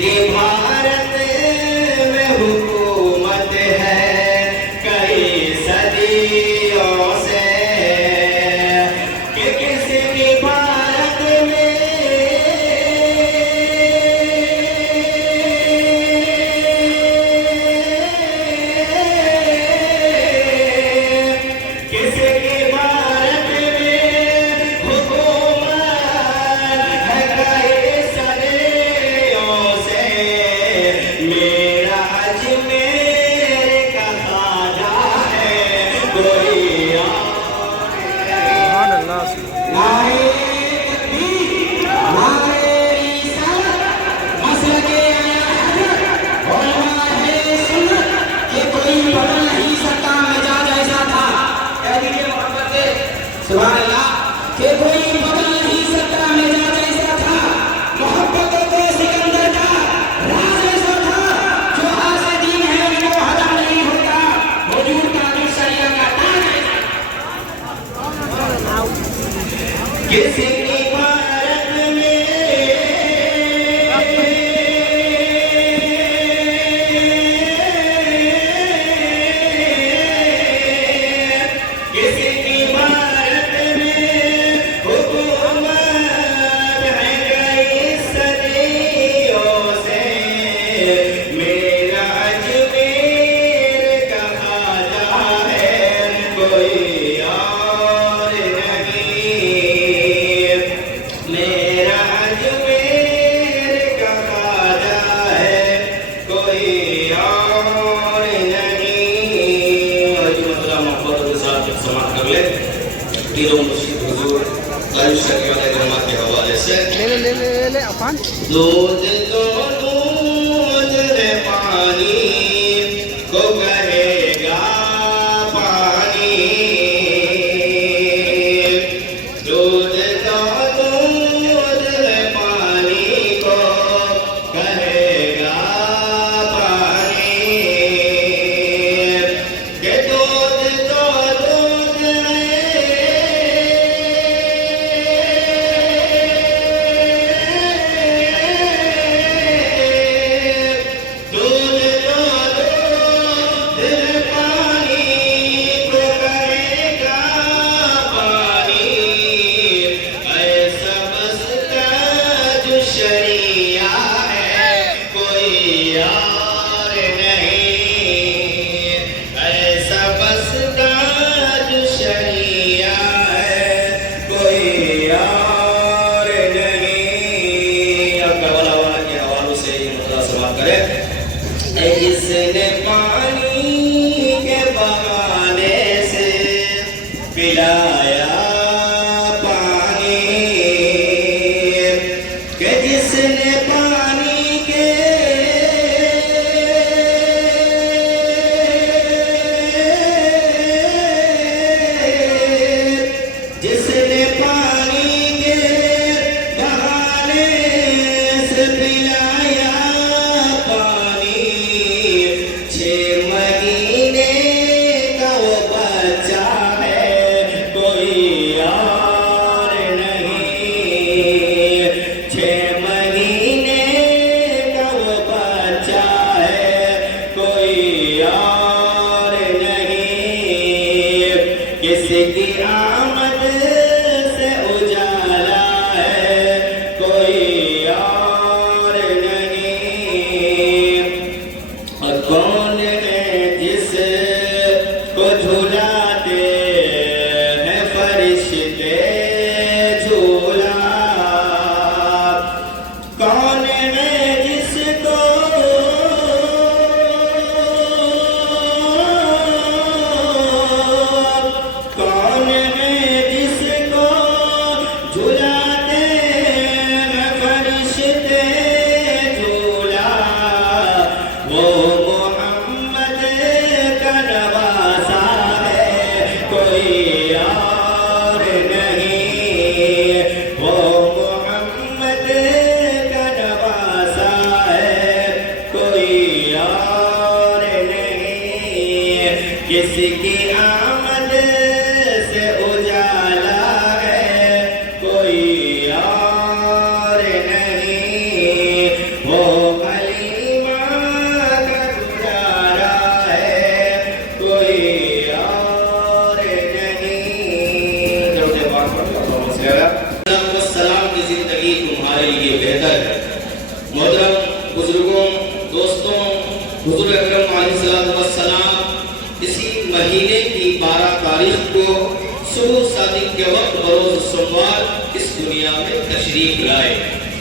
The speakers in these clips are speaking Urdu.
کی بھارت میں حکومت ہے کئی صدیوں سے کہ کس کی بھارت میں کس کی بھارت میں حکومت ہے کئی صدیوں سے میرا اجمیر کا خواجہ ہے کوئی اور سبحان اللہ نعرے تکبیر نعرے رسالت مسلک حضرت علماء سنت یہ کوئی بدل نہیں سکتا مزاج ایسا تھا کہہ دیجیے محبت سے سبحان اللہ کہ کوئی بدل نہیں سکتا مزاج ایسا تھا محبت کو سکندر کا راز ایسا تھا جو آج دین ہے ان کو ہضم نہیں ہوتا حضور کا جو شریعت کا تاج ایسا کسی عبارت میں کسی عبارت میں حکومت ہے کئی صدیوں سے میرا اجمیر کا خواجہ ہے کوئی اور نہیں میرا اجمیر کا خواجہ ہے کوئی اور نہیں اور جو مطلب محبت کے ساتھ سماعت کر لے پیر و مرشد حضور لائیو شریعہ علیہ کرامات کے حوالے سے لے عفان دودھ تو دودھ ہے پانی کو کہے گا پانی دودھ تو دودھ ہے پانی کو کہے گا پانی کہ دودھ تو دودھ اس نے پانی کے بہانے سے پلایا پانی کہ جس نے پانی کے جس نے پانی کے بہانے سے پلایا پانی 6 مہینے کا وہ بچہ ہے کوئی اور نہیں 6 مہینے کا وہ بچہ ہے کوئی اور نہیں کس کی آمد سے اجالا ہے کوئی اور نہیں اور کون ہے جس کو جھلاتے ہیں فرشتے جھولا کون ہے جس کو کون ہے جس کو جھلاتے ہیں فرشتے جھولا وہ محمد کا نواسا ہے کوئی اور نہیں وہ محمد کا نواسا ہے کوئی اور نہیں کس کی آمد سے اجالا ہے کوئی اور نہیں وہ حضور اکرم علیہ السلام اسی مہینے کی 12 تاریخ کو صبح صادق کے وقت بروز سوموار اس دنیا میں تشریف لائے،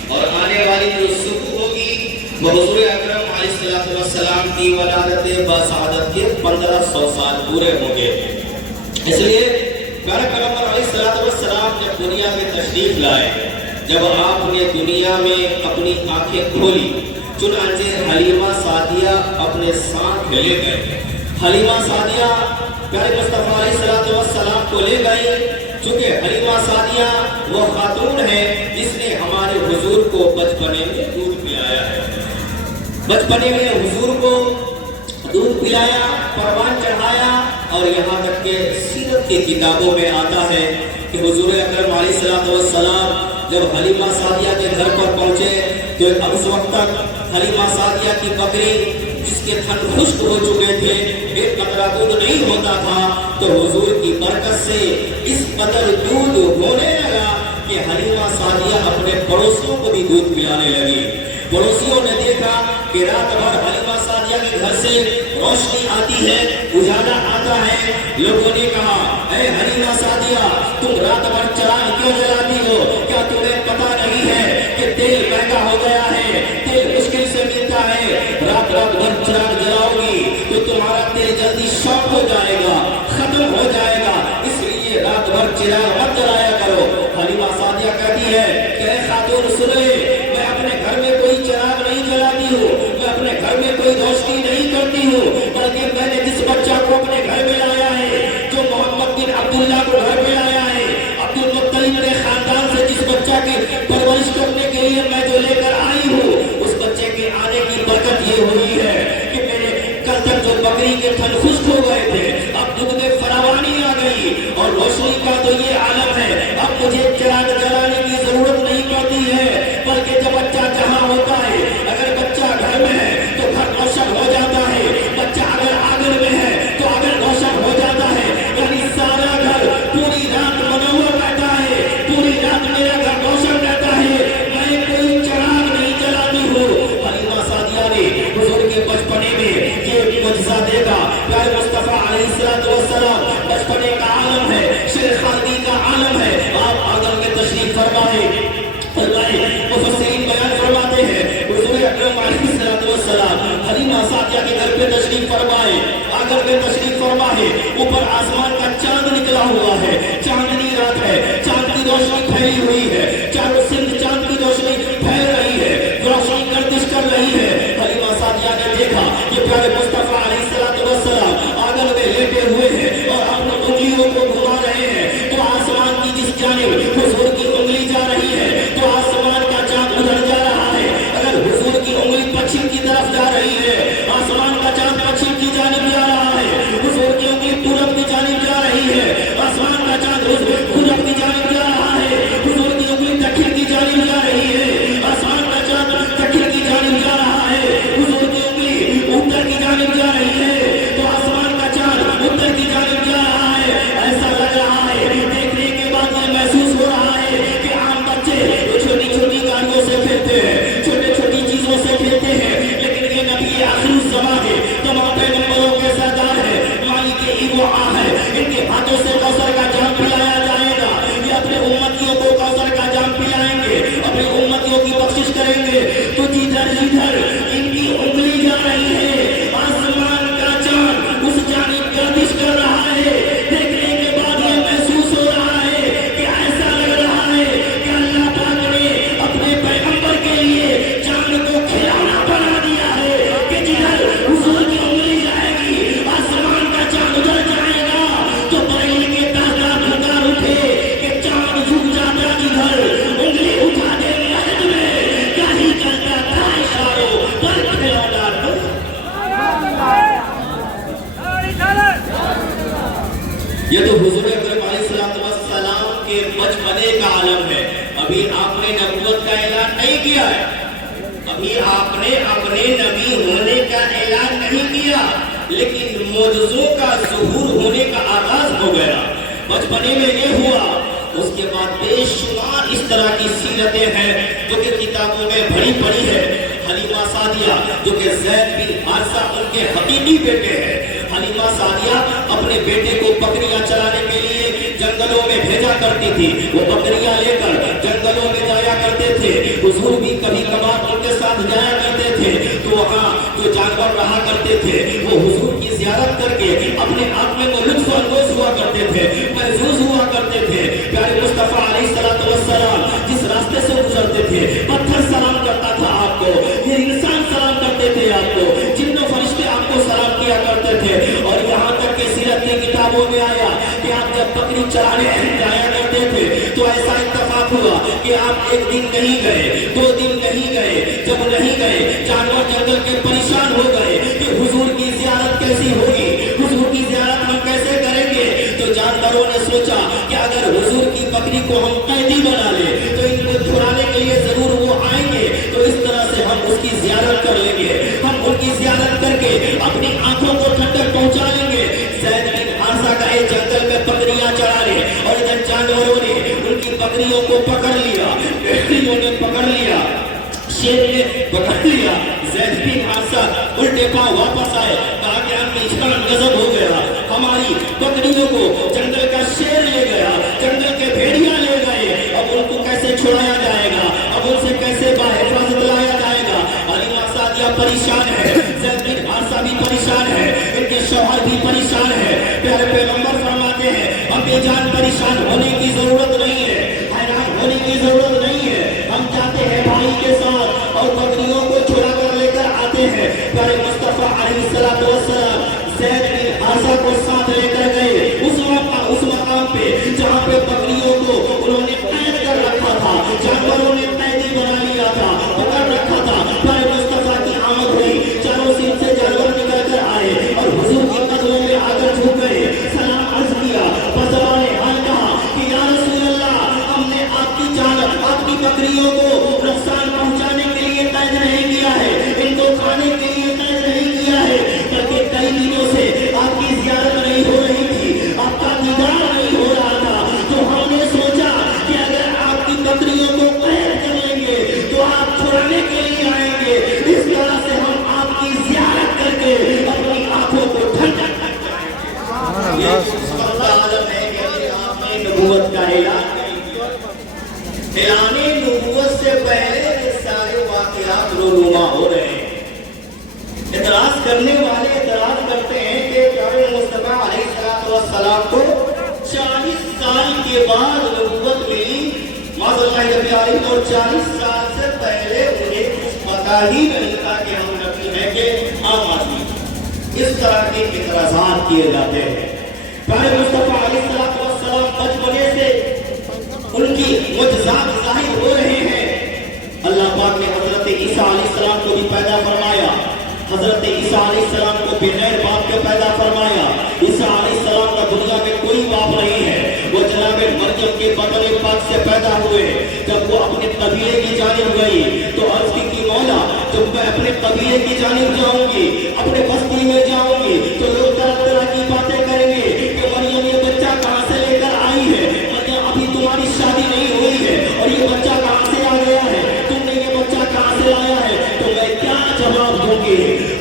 اور آنے والی جو صبح ہوگی وہ حضور اکرم علیہ السلام کی ولادت بسعادت کے 1500 سال پورے ہوں گے۔ اس لیے پیارے پیغمبر علیہ السلام جب دنیا میں تشریف لائے، جب آپ نے دنیا میں اپنی آنکھیں کھولی، چنانچہ حلیمہ سعدیہ اپنے ساتھ لے گئے۔ حلیمہ سعدیہ پیارے مصطفیٰ علیہ السلام کو لے گئی، چونکہ حلیمہ سعدیہ وہ خاتون ہے جس نے ہمارے حضور کو بچپنے میں دودھ پلایا ہے، بچپنے میں حضور کو دودھ پلایا، پروان چڑھایا، اور یہاں تک کہ سیرت کی کتابوں میں آتا ہے کہ حضور اکرم علیہ السلام جب حلیمہ سعدیہ کے گھر پر پہنچے تو اب اس وقت تک حلیمہ سعدیہ کی بکری جس کے تھن خشک ہو چکے تھے، ایک قطرہ دودھ نہیں ہوتا تھا، تو حضور کی برکت سے اس قدر دودھ ہونے لگا کہ حلیمہ سعدیہ اپنے پڑوسیوں کو بھی دودھ پلانے لگی۔ پڑوسیوں نے دیکھا کہ رات بھر حلیمہ سعدیہ کے گھر سے روشنی آتی ہے، اجالا آتا ہے۔ لوگوں نے کہا، اے حلیمہ سعدیہ، تم رات بھر چراغ کیوں جلاتی ہو؟ کیا تمہیں پتہ نہیں ہے کہ تیل مہنگا ہو گیا ہے، تیل مشکل سے ملتا ہے؟ رات بھر چراغ جلاؤ گی تو تمہارا تیل جلدی شارٹ ہو جائے گا، ختم ہو جائے گا، اس لیے رات بھر چراغ مت جلایا کرو۔ حلیمہ سعدیہ کہتی ہے کہ اے خاتون سنو، میں اپنے گھر میں کوئی چراغ نہیں جلاتی ہوں، میں اپنے گھر میں کوئی روشنی نہیں کرتی ہوں، بلکہ میں نے جس بچہ کو اپنے گھر میں لایا ہے، جو محمد بن عبداللہ کو گھر میں لایا ہے، عبد المطلب کے خاندان سے جس بچہ کی پرورش کرنے کے لیے میں جو لے کر آئی ہوں، اس بچے کے آنے کی برکت یہ ہوئی ہے کہ میرے کل تک جو بکری کے تھن خشک ہو گئے تھے، اب دودھ میں فراوانی آ گئی، اور روشنی کا تو یہ عالم ہے، اب مجھے چراغ جلانے کی ضرورت نہیں پڑتی ہے، بلکہ جب بچہ جہاں ہوتا ہے، اگر بچہ گھر میں ہے تو گھر روشن ہو جاتا ہے، بچہ اگر آنگن میں ہے تو آنگن روشن ہو جاتا ہے، یعنی سارا گھر پوری رات منور رہتا ہے، پوری رات میرا گھر روشن رہتا ہے، میں کوئی چراغ نہیں جلاتی ہوں۔ حلیمہ سعدیہ نے حضور کے بچپنے میں یہ معجزہ دیکھا۔ پیارے مصطفیٰ علیہ السلام بچپنے کا عالم ہے، شیر خالدی کا عالم ہے، آپ آنگن میں تشریف فرمائے، مفسرین بیان فرماتے ہیں حضور اکرم علیہ السلام حلیمہ سعدیہ کے گھر پہ تشریف فرمائے، آنگن میں تشریف فرمائے، اوپر آسمان کا چاند نکلا ہوا ہے، چاندنی رات ہے، چاند کی روشنی پھیلی ہوئی ہے، چاروں سمت چاند کی روشنی پھیل رہی ہے، روشنی گردش کر رہی ہے۔ حلیمہ سعدیہ نے دیکھا کہ پیارے مصطفیٰ علیہ السلام آنگن میں لیٹے ہوئے ہیں اور اپنی انگلیوں کو گھما رہے ہیں، تو آسمان کی جس جانب حضور کی انگلی جا رہی ہے تو آسمان کا چاند ادھر جا رہا ہے، اگر حضور کی انگلی پچھم کی طرف جا رہی ہے، آسمان کا چاند پچھم کی جانب جا رہا ہے، حضور کی انگلی پورب کی جانب جا رہی ہے، آسمان کا چاند پورب کی جانب جا رہا ہے، حضور کی انگلی دکھن کی جانب جا رہی ہے، آسمان کا چاند دکھن کی جانب جا رہا ہے، حضور کی انگلی اتر کی جانب جا رہی ہے، تو آسمان کا چاند اتر کی جانب جا رہا ہے۔ ایسا لگ رہا ہے، دیکھنے کے بعد یہ محسوس ہو رہا ہے کہ عام بچے چھوٹی چھوٹی گاڑیوں سے کھیلتے ہیں، چھوٹی چھوٹی چیزوں سے کھیلتے ہیں، لیکن یہ نبی آخر الزمان ہے، تمام پیغمبروں کے سردار ہے، مالک ایوہ ہے، ان کے ہاتھوں سے کوثر کا جام پلایا جائے گا، یہ اپنے امتیوں کو کوثر کا جام پلائیں گے، اپنے امتیوں کی بخشش کریں گے، تو جدھر جدھر ان کی انگلی جا رہی ہے، آسمان کا چاند اس جانب گردش کر رہا ہے۔ دیکھنے کے بعد یہ محسوس ہو رہا ہے کہ ایسا لگ رہا ہے کہ اللہ پاک نے اپنے پیغمبر کے لیے چاند کو کھلونا بنا دیا ہے کہ جدھر حضور کی انگلی جائے گی آسمان کا چاند ادھر جائے گا، تو بریل کے تاجدار پکار اٹھے کہ چاند جھک جاتا جدھر انگلی اٹھا دے مہد میں، کیا ہی چلتا تھا اشاروں پر کھلونا۔ یہ تو حضور اکرم علیہ السلام کے بچپنے کا عالم ہے، ابھی آپ نے نبوت کا اعلان نہیں کیا ہے، ابھی آپ نے اپنے نبی ہونے کا اعلان نہیں کیا، لیکن معجزوں کا ظہور ہونے کا آغاز ہو گیا، بچپنے میں یہ ہوا۔ اس کے بعد بے شمار اس طرح کی سیرتیں ہیں جو کہ کتابوں میں بھری پڑی ہے۔ حلیمہ سعدیہ جو کہ زید بن حارثہ ان کے حقیقی بیٹے ہیں. حلیمہ سعدیہ اپنے بیٹے کو بکریاں چلانے کے لیے جنگلوں میں بھیجا کرتی تھی. وہ بکریاں لے کر جنگلوں میں جایا کرتے تھے. حضور بھی کبھی کبھار ان کے ساتھ جایا کرتے تھے. تو وہاں جو جانور رہا کرتے تھے وہ حضور کی زیارت کر کے اپنے آپ میں وہ لطف اندوز ہوا کرتے تھے, محظوظ ہوا کرتے تھے. پیارے مصطفیٰ علیہ الصلوۃ والسلام جس راستے سے گزرتے تھے پتھر سلام کرتا تھا آپ کو, یہ انسان سلام کرتے تھے آپ کو, جن فرشتے آپ کو سلام کیا کرتے تھے. اور یہاں تک کہ سیرت کی کتابوں میں آیا کہ آپ جب بکری چرانے جایا کرتے تھے تو ایسا اتفاق ہوا کہ آپ ایک دن نہیں گئے, 2 دن نہیں گئے. جب نہیں گئے جانور جنگل کے پریشان ہو گئے کہ حضور کی زیارت کیسی ہوگی, حضور کی زیارت ہم کیسے کریں گے. تو جانوروں نے سوچا کہ اگر حضور کی بکری کو ہم قیدی بنا لیں تو ان کو چھڑانے کے لیے ضرور وہ آئیں گے, تو اس طرح سے ہم اس کی زیارت کر لیں گے. ہم ان کی زیارت کر کے اپنی آنکھوں کو ٹھنڈک پہنچا لیں گے. زید بن حارثہ گئے جنگل میں بکریاں چرانے اور ادھر جانوروں نے ان کی بکریوں کو پکڑ لیا, بکریوں نے پکڑ لیا, شیر نے پکڑ لیا. زید بن حارثہ الٹے پاؤں واپس آئے, کہا کہ ہم انسان غضب ہو گیا, ہماری بکریوں کو جنگل کا شیر لے گیا, جنگل کے بھیڑیا لے گئے, اب ان کو کیسے چھڑایا جائے گا, اب ان سے کیسے باحفاظت لایا جائے گا. حلیمہ سعدیہ پریشان ہے, زید بن حارثہ بھی پریشان ہے, ان کے شوہر بھی پریشان ہے. پیارے پیغمبر فرماتے ہیں ہم بے جان پریشان ہونے کی ضرورت نہیں ہے, حیران ہونے کی ضرورت نہیں ہے. ہم جاتے ہیں بھائی کے ساتھ اور بکریوں کو چھڑا کر لے کر آتے ہیں. پیارے مصطفیٰ علیہ الصلوۃ والسلام زید بن حارثہ کو ساتھ لے کر گئے اس مقام پہ جہاں پہ بکریوں کو انہوں نے قید کر رکھا تھا, جانوروں نے قیدی بنا لیا تھا, پکڑ رکھا تھا. پیارے مصطفیٰ کی آمد ہوئی, چاروں سین سے جانور نکل کر آئے اور حضور کے قدموں میں آ کر جھک گئے, سلام عرض کیا, بزبان حال کہا کہ یا رسول اللہ ہم نے آپ کی جان, آپ کی بکریوں کو نقصان پہنچانے کے لیے قید نہیں کیا ہے, ان کو کھانے کے لیے قید نہیں کیا ہے, بلکہ کئی دنوں سے آپ کی زیارت نہیں ہو رہی تھی, آپ کا دیدار نہیں ہو رہا تھا. تو ہم نے سوچا کہ اگر آپ کی بکریوں کو قید کر لیں گے تو آپ چھڑانے کے لیے آئیں گے. اس طرح سے ہم آپ کی زیارت کر کے اپنی آنکھوں کو ٹھنڈا کر جائیں. یہ عالم ہے کہ آپ نے نبوت کا اعلان اعلان نبوت سے پہلے یہ سارے واقعات رونما ہو رہے ہیں. اعتراض کرنے والے اعتراض کرتے ہیں کہ پیارے مصطفیٰ علیہ الصلوۃ والسلام کو 40 سال کے بعد نبوت ملی, معاذ اللہ نبی علیہ, اور 40 سال سے پہلے انہیں کچھ پتا ہی نہیں تھا کہ ہم نبی ہیں کہ عام آدمی. اس طرح کے اعتراضات کیے جاتے ہیں. پیارے مصطفیٰ علیہ الصلوۃ والسلام بچپنے سے ان کی معجزات ظاہر ہو رہے ہیں. اللہ پاک نے حضرت عیسیٰ علیہ السلام کو بھی پیدا فرمایا, حضرت عیسیٰ علیہ السلام کو بغیر باپ کے پیدا فرمایا. عیسیٰ علیہ السلام کا دنیا میں کوئی باپ نہیں ہے, وہ جناب مریم کے بدن پاک سے پیدا ہوئے. جب وہ اپنے قبیلے کی جانب گئی تو عرض کی کہ مولا جب میں اپنے قبیلے کی جانب جاؤں گی, اپنے بستی میں جاؤں گی تو لوگ طرح طرح کی باتیں کریں گے کہ مریم یہ بچہ کہاں سے لے کر آئی ہے, مریم ابھی تمہاری شادی نہیں ہوئی ہے اور یہ بچہ کہاں سے آ گیا ہے, تم نے یہ بچہ کہاں سے لایا ہے, تو میں کیا جواب دوں گی.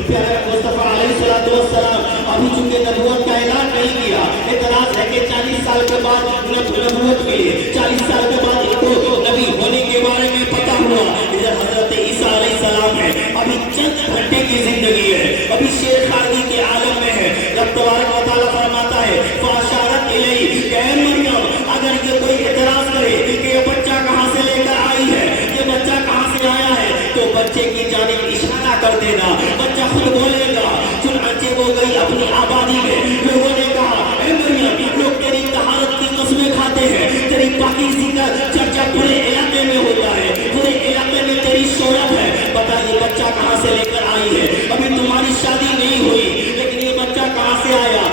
پیارے مصطفیٰ علیہ الصلوۃ والسلام ابھی چونکہ نبوت کا اعلان نہیں کیا, اعتراض ہے کہ 40 سال کے بعد نبوت ملی, 40 سال کے بعد ان کو نبی ہونے کے بارے میں پتا ہوا. ادھر حضرت عیسیٰ علیہ السلام ہے, ابھی چند گھنٹے کی زندگی ہے, ابھی شیر خارگی کے عالم میں ہے. جب تبارک و تعالیٰ فرماتا ہے فاشارت الیہ کہ اے مریم اگر یہ کوئی اعتراض کرے کہ یہ بچہ کہاں سے لے کر آئی ہے, یہ بچہ کہاں سے آیا ہے, تو بچے کی جانب اشارہ کر دینا, بچہ خود بولے گا. چنانچہ وہ گئی اپنی آبادی میں, لوگوں نے کہا اے مریم لوگ تیری طہارت کی قسمیں کھاتے ہیں, تیری پاکیزگی کا چرچا پورے علاقے میں ہوتا ہے, پورے علاقے میں تیری شہرت ہے, بتا یہ بچہ کہاں سے لے کر آئی ہے, ابھی تمہاری شادی نہیں ہوئی لیکن یہ بچہ کہاں سے آیا.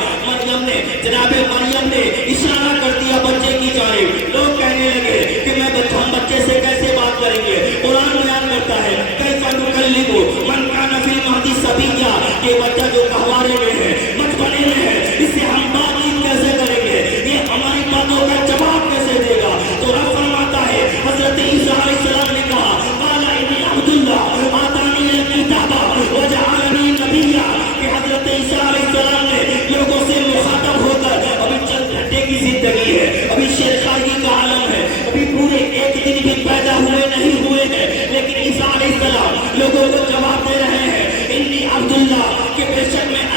جناب مریم نے اشارہ کر دیا بچے کی جانب. لوگ کہنے لگے کہ ہم بچے سے کیسے بات کریں گے. قرآن بیان کرتا ہے کیسا نکلمو من کان فی المہدی صبیا, کہ بچہ جو گہوارے میں ہے, بچپنے میں ہے, اس سے ہم بات چیت کیسے کریں گے, یہ ہماری باتوں کا جواب کیسے دے گا. تو رب فرماتا ہے حضرت عیسیٰ علیہ السلام نے کہا قال انی عبد اللہ آتانی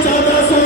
1400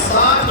60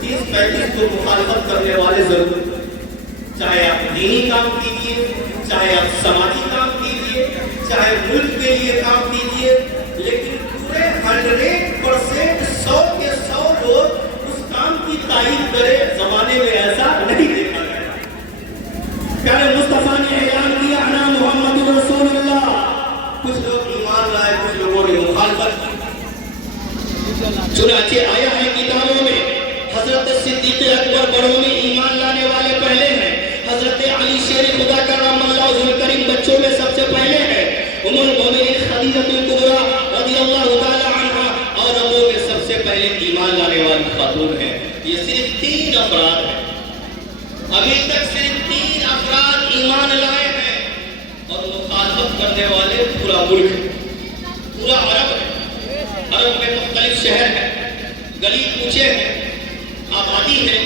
30 35 کو مخالفت کرنے والے ضرور، چاہے آپ دینی کام کیجیے، چاہے آپ سماجی کام کیجیے، چاہے ملک کے لیے کام کیجیے، لیکن پورے 100% 100 کے 100 لوگ اس کام کی تائید کرے، زمانے میں ایسا نہیں دیکھا گیا۔ پیارے مصطفیٰ نے اعلان کیا انا محمد رسول اللہ، کچھ لوگ ایمان لائے، کچھ لوگوں نے مخالفت کی۔ چنانچہ آیا ہے کتابوں میں حضرت صدیق اکبر بڑوں میں ایمان لانے والے پہلے ہیں، حضرت علی شیر خدا کرم اللہ وجہ کریم بچوں میں سب سے پہلے ہیں، ام المؤمنین خدیجہ الکبریٰ رضی اللہ تعالی عنہا اور ابو میں سب سے پہلے ایمان لانے والی خاتون ہیں۔ یہ صرف 3 افراد ہیں، ابھی تک صرف 3 افراد ایمان لائے ہیں، اور مخالفت کرنے والے پورا ملک ہے، پورا عرب ہے۔ عرب میں مختلف شہر ہیں، گلی کوچے ہیں، آبادی ہے،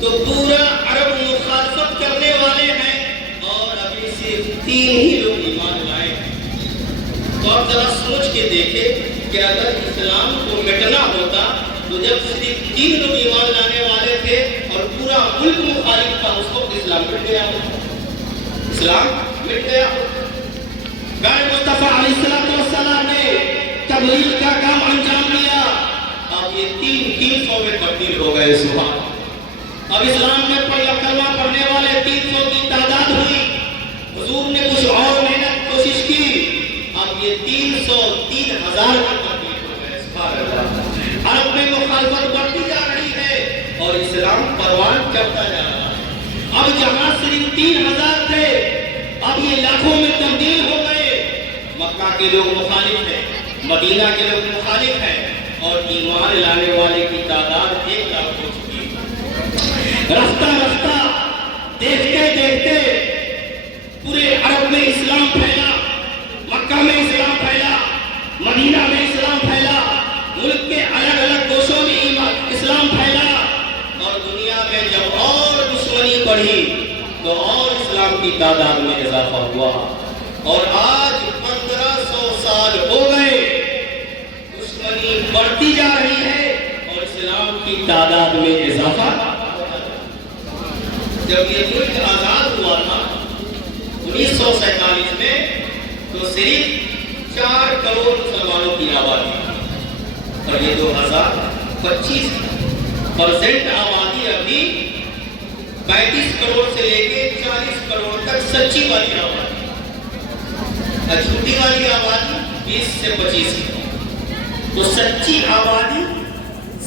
تو پورا عرب مخالفت کرنے والے ہیں، اور ابھی صرف 3 ہی لوگ ایمان لائے ہیں۔ تو آپ ذرا سوچ کے دیکھیں کہ اگر اسلام کو مٹنا ہوتا تو جب صرف 3 لوگ ایمان لانے والے تھے اور پورا ملک مخالف تھا، اس وقت اسلام مٹ گیا ہوتا، اسلام مٹ گیا ہوتا۔ پیارے مصطفیٰ علیہ السلام نے تبلیغ کا کام انجام دیا، اب یہ 300 میں تبدیل ہو گئے سبحان۔ اب اسلام میں کلمہ پڑھنے والے 300 کی تعداد ہوئی، حضور نے کچھ اور محنت کوشش کی، اب یہ 300 3000 میں تبدیل ہو گئے سبحان اللہ۔ عرب میں مخالفت بڑھتی جا رہی ہے اور اسلام پروان چڑھتا جا رہا ہے۔ اب جہاں صرف 3000 تھے، اب یہ لاکھوں میں تبدیل ہو گئے۔ مکہ کے لوگ مخالف ہیں، مدینہ کے لوگ مخالف ہیں، اور ایمان لانے والے کی تعداد 1 لاکھ ہو چکی ہے۔ رفتہ رفتہ دیکھتے دیکھتے پورے عرب میں اسلام پھیلا، مکہ میں اسلام پھیلا، مدینہ میں اسلام پھیلا، ملک کے الگ الگ گوشوں میں اسلام پھیلا، اور دنیا میں جب اور دشمنی بڑھی تو اور اسلام کی تعداد میں اضافہ ہوا، اور آج 1500 سال ہو گئے، دشمنی بڑھتی جا رہی ہے اور اسلام کی تعداد میں اضافہ۔ جب یہ ملک آزاد ہوا تھا 1947 میں، تو صرف 4 کروڑ مسلمانوں کی آبادی تھی، اور یہ 2025 آبادی ابھی 35 کروڑ سے لے کے 40 کروڑ تک سچی والی آبادی، جھوٹی والی آبادی 20 سے 25 ہے۔ تو سچی آبادی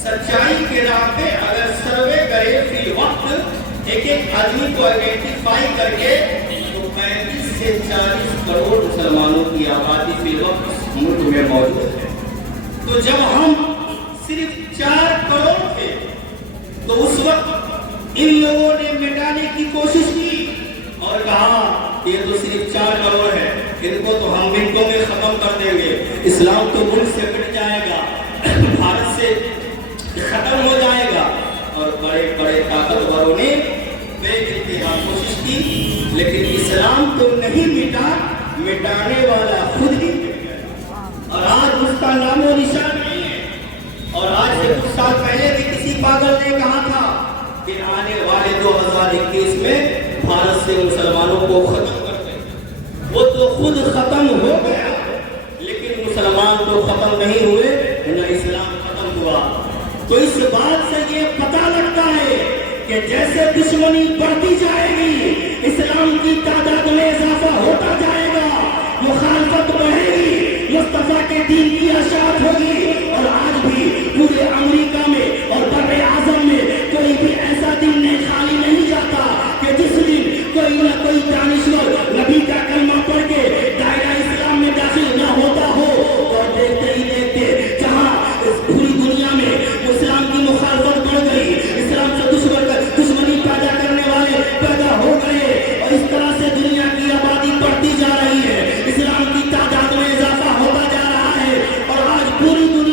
سچائی کے نام پہ اگر سروے کرے فی وقت ایک ایک آدمی کو آئیڈینٹیفائی کر کے، تو 35 سے 40 کروڑ مسلمانوں کی آبادی فی وقت ملک میں موجود ہے۔ تو جب ہم صرف 4 کروڑ تھے تو اس وقت ان لوگوں نے مٹانے کی کوشش کی اور کہا یہ تو صرف 4 کروڑ ہے، ان کو تو ہم منٹوں میں ختم کر دیں گے، اسلام تو ملک سے مٹ جائے گا، بھارت سے ختم ہو جائے گا۔ اور بڑے بڑے طاقتوروں نے بے انتہا کوشش کی، لیکن اسلام تو نہیں مٹا، مٹانے والا خود ہی مٹ گیا، اور آج اس کا نام و نشان نہیں ہے۔ اور آج سے کچھ سال پہلے بھی کسی پاگل نے کہا تھا کہ آنے والے 2021 میں بھارت سے مسلمانوں کو ختم کر دیں گے۔ وہ تو خود ختم ہو گیا، لیکن مسلمان تو ختم نہیں ہوئے، نہ اسلام ختم ہوا۔ تو اس بات سے یہ پتہ لگتا ہے کہ جیسے دشمنی بڑھتی جائے گی، اسلام کی تعداد میں اضافہ ہوتا جائے گا، مخالفت بڑھے گی، مصطفیٰ کے دین کی اشاعت ہوگی۔ اور آج بھی پورے امریکہ میں اور بر اعظم میں کوئی بھی ایسا دن خالی نہیں جاتا کہ جس دن کوئی نہ کوئی دانشور نبی کا کلمہ پڑھ کے دائرہ اسلام میں داخل نہ ہوتا ہو۔ اور دیکھتے ہی دیکھتے جہاں پوری دنیا میں اسلام کی مخالفت بڑھ گئی، اسلام سے دشمنی پیدا کرنے والے پیدا ہو گئے، اور اس طرح سے دنیا کی آبادی بڑھتی جا رہی ہے، اسلام کی تعداد میں اضافہ ہوتا جا رہا ہے، اور آج پوری دنیا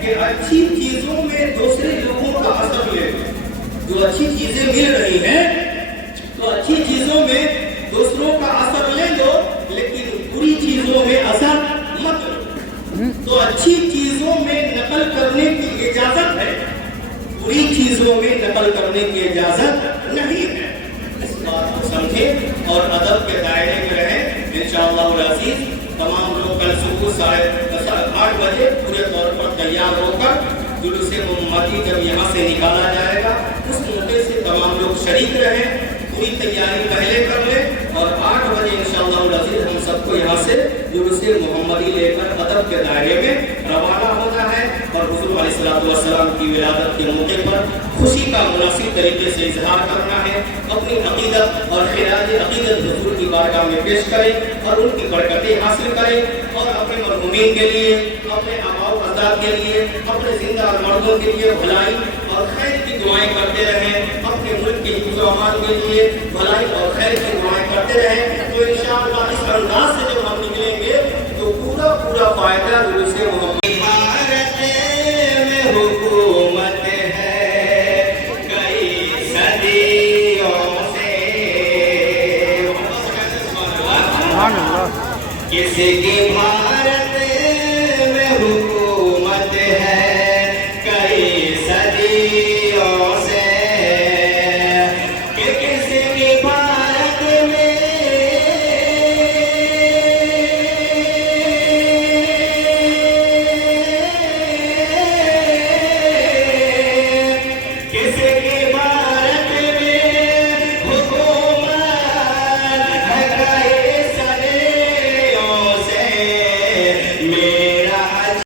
کہ اچھی چیزوں میں دوسرے لوگوں کا اثر لے لو. جو اچھی چیزیں مل رہی ہیں تو اچھی چیزوں میں دوسروں کا اثر لے لو, لیکن بری چیزوں میں اثر مت لو. تو اچھی چیزوں میں نقل کرنے کی اجازت ہے, بری چیزوں میں نقل کرنے کی اجازت نہیں ہے. اس بات کو سمجھیں اور ادب کے دائرے میں رہیں. انشاءاللہ العزیز تمام لوگ کل صبح 8:30 بجے پورے طور پر تیار ہو کر جلوس محمدی جب یہاں سے نکالا جائے گا اس موقع سے تمام لوگ شریک رہیں, پوری تیاری پہلے کر لیں اور 8 بجے انشاءاللہ العزیز ہم سب کو یہاں سے جلوس محمدی لے کر ادب کے دائرے میں روانہ ہونا ہے اور حضور علیہ الصلوۃ والسلام کی ولادت کے موقع پر خوشی کا مناسب طریقے سے اظہار کرنا ہے. اپنی عقیدت اور خراج عقیدت حضور کی بارگاہ میں پیش کریں اور ان کی برکتیں حاصل کریں اور اپنے مرحومین کے لیے, اپنے آباء و اجداد کے لیے, اپنے زندہ اور مردوں کے لیے بھلائی اور خیر کی دعائیں کرتے رہیں. اپنے ملک کے حفظ و امان کے لیے بھلائی اور خیر کی دعائیں کرتے رہیں. تو انشاءاللہ اس انداز سے جب ہم نکلیں گے تو پورا فائدہ جلوس محمدی. بھارت میں حکومت ہے کئی صدیوں سے, سبحان اللہ. کسی کی